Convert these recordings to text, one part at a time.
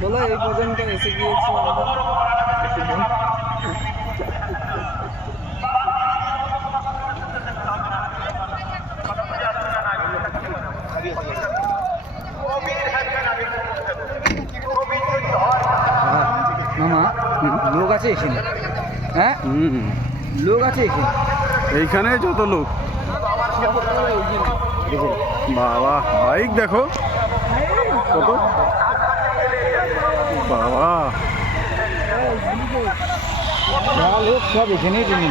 চলো এই পর্যন্ত এসে গিয়েছি মামা লোক আছে এখানে? হ্যাঁ? হুম লোক আছে এখানে? এইখানে যত লোক। বাবা বাইক দেখো। কত? বাবা সব এখানেই ট্রেনিং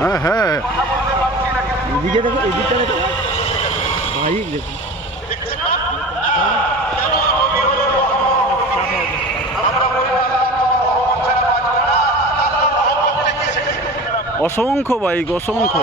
হ্যাঁ হ্যাঁ এদিকে দেখো এদিকটা দেখো অসংখ্য বাইক অসংখ্য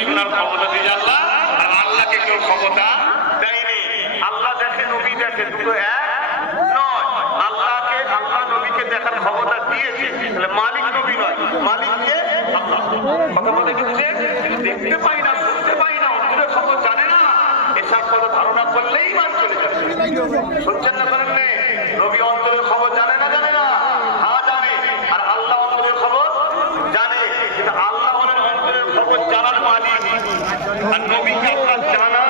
শোনার ক্ষমতা দিয়ে আল্লাহ আর আল্লাহকে কেউ ক্ষমতা দেয়নি। আল্লাহ দেখে, নবী দেখে, দুটো এক ধারণা করলেই মার চলে যাবে শোনেন নে? নবী অন্তরের খবর জানে না জানে না হ্যাঁ জানে আর আল্লাহ অন্তরের খবর জানে কিন্তু আল্লাহ হলেন অন্তরের খবর জানার মালিক আর নবীকে আল্লাহ জানা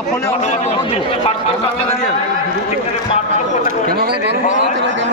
পার্থক্য আছে না? পার্থক্যটা কেন কেন